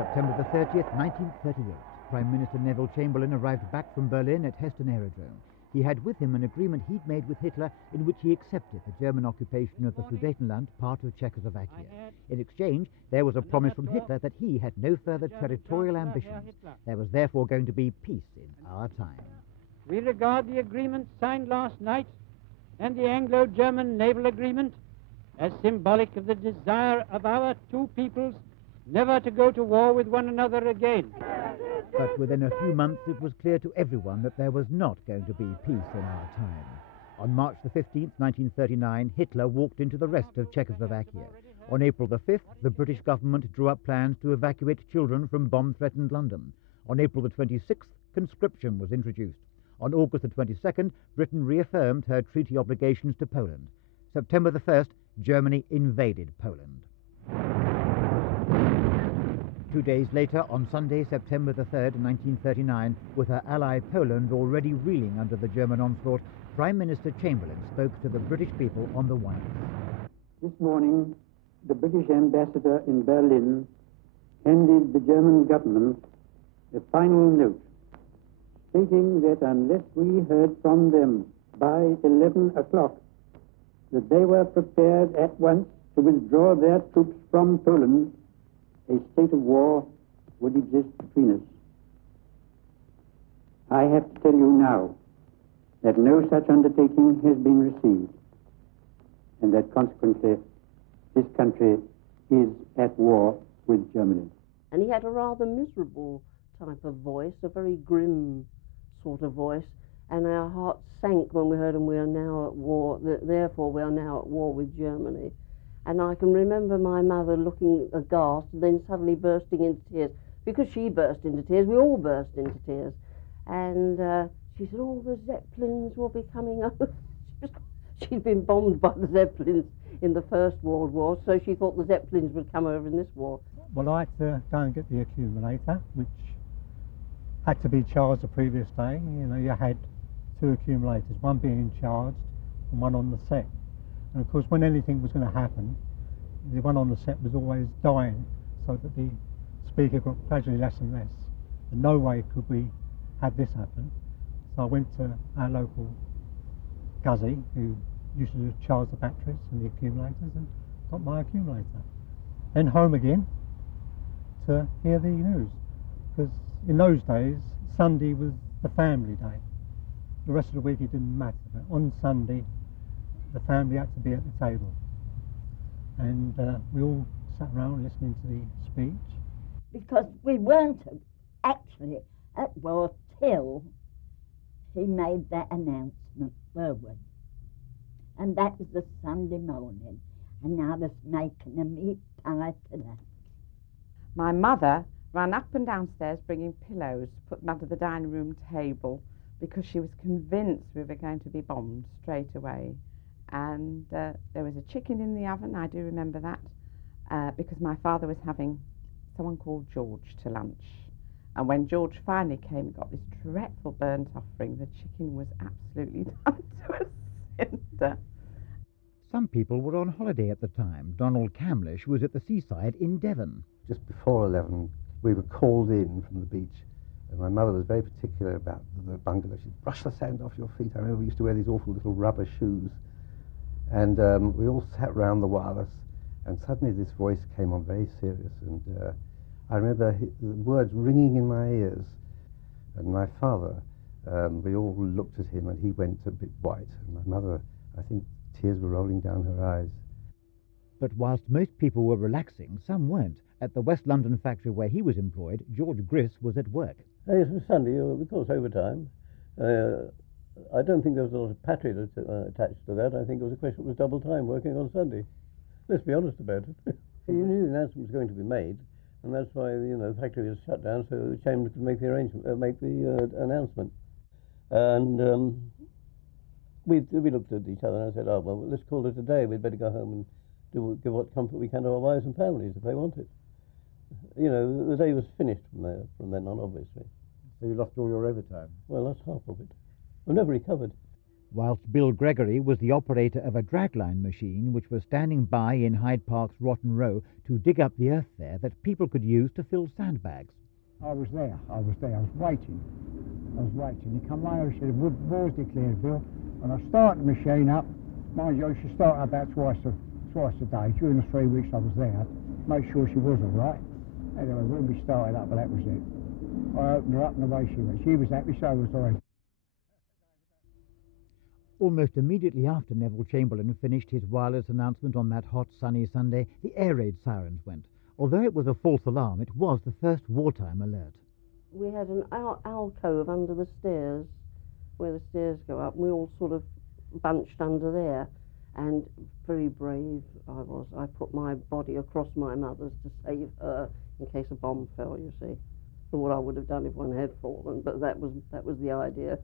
September the 30th, 1938, Prime Minister Neville Chamberlain arrived back from Berlin at Heston Aerodrome. He had with him an agreement he'd made with Hitler in which he accepted the German occupation of the Sudetenland, part of Czechoslovakia. In exchange, there was a promise from Hitler that he had no further territorial ambitions. There was therefore going to be peace in our time. We regard the agreement signed last night and the Anglo-German naval agreement as symbolic of the desire of our two peoples never to go to war with one another again. But within a few months it was clear to everyone that there was not going to be peace in our time. On March the 15th, 1939, Hitler walked into the rest of Czechoslovakia. On April the 5th, the British government drew up plans to evacuate children from bomb-threatened London. On April the 26th, conscription was introduced. On August the 22nd, Britain reaffirmed her treaty obligations to Poland. September the 1st, Germany invaded Poland. 2 days later, on Sunday, September the 3rd, 1939, with her ally Poland already reeling under the German onslaught, Prime Minister Chamberlain spoke to the British people on the wireless. This morning, the British ambassador in Berlin handed the German government a final note stating that unless we heard from them by 11 o'clock, that they were prepared at once to withdraw their troops from Poland, a state of war would exist between us. I have to tell you now that no such undertaking has been received, and that consequently this country is at war with Germany. And he had a rather miserable type of voice, a very grim sort of voice, and our hearts sank when we heard him, we are now at war, therefore we are now at war with Germany. And I can remember my mother looking aghast and then suddenly bursting into tears. Because she burst into tears, we all burst into tears. And she said, oh, the Zeppelins will be coming over. She'd been bombed by the Zeppelins in the First World War, so she thought the Zeppelins would come over in this war. Well, I had to go and get the accumulator, which had to be charged the previous day. You know, you had two accumulators, one being charged and one on the set. And of course, when anything was going to happen, the one on the set was always dying, so that the speaker got gradually less and less. And no way could we have this happen. So I went to our local Guzzy, who used to charge the batteries and the accumulators, and got my accumulator. Then home again to hear the news, because in those days, Sunday was the family day. The rest of the week it didn't matter, but on Sunday, the family had to be at the table. And we all sat around listening to the speech. Because we weren't actually at war till he made that announcement, were we? And that was the Sunday morning. And I was making a meat pie to that. My mother ran up and downstairs bringing pillows to put them under the dining room table because she was convinced we were going to be bombed straight away. And there was a chicken in the oven, I do remember that, because my father was having someone called George to lunch. And when George finally came and got this dreadful burnt offering, the chicken was absolutely done to a cinder. Some people were on holiday at the time. Donald Camlish was at the seaside in Devon. Just before 11, we were called in from the beach, and my mother was very particular about the bungalow. She'd brush the sand off your feet. I remember we used to wear these awful little rubber shoes. And we all sat round the wireless, and suddenly this voice came on very serious, and I remember the words ringing in my ears. And my father, we all looked at him, and he went a bit white. And my mother, I think tears were rolling down her eyes. But whilst most people were relaxing, some weren't. At the West London factory where he was employed, George Griss was at work. Yes, it was Sunday, of course, overtime. I don't think there was a lot of patronage attached to that. I think it was a question, it was double time working on Sunday. Let's be honest about it. You knew the announcement was going to be made, and that's why the factory was shut down, so the chamber could make the announcement. And we looked at each other and I said, oh, well, let's call it a day. We'd better go home and give what comfort we can to our wives and families if they want it. The day was finished from then on, obviously. So you lost all your overtime? Well, that's half of it. I've never recovered. whilst Bill Gregory was the operator of a dragline machine which was standing by in Hyde Park's Rotten Row to dig up the earth there that people could use to fill sandbags. I was there, I was waiting. He come round and said, war's declared, Bill. And I started the machine up. Mind you, I used to start her about twice a day during the 3 weeks I was there, make sure she was all right. Anyway, when we started up, well, that was it. I opened her up and away she went. She was happy, so was I. Almost immediately after Neville Chamberlain finished his wireless announcement on that hot, sunny Sunday, the air raid sirens went. Although it was a false alarm, it was the first wartime alert. We had an alcove under the stairs, where the stairs go up, and we all sort of bunched under there. And very brave I was. I put my body across my mother's to save her in case a bomb fell, you see. For what I would have done if one had fallen, but that was the idea.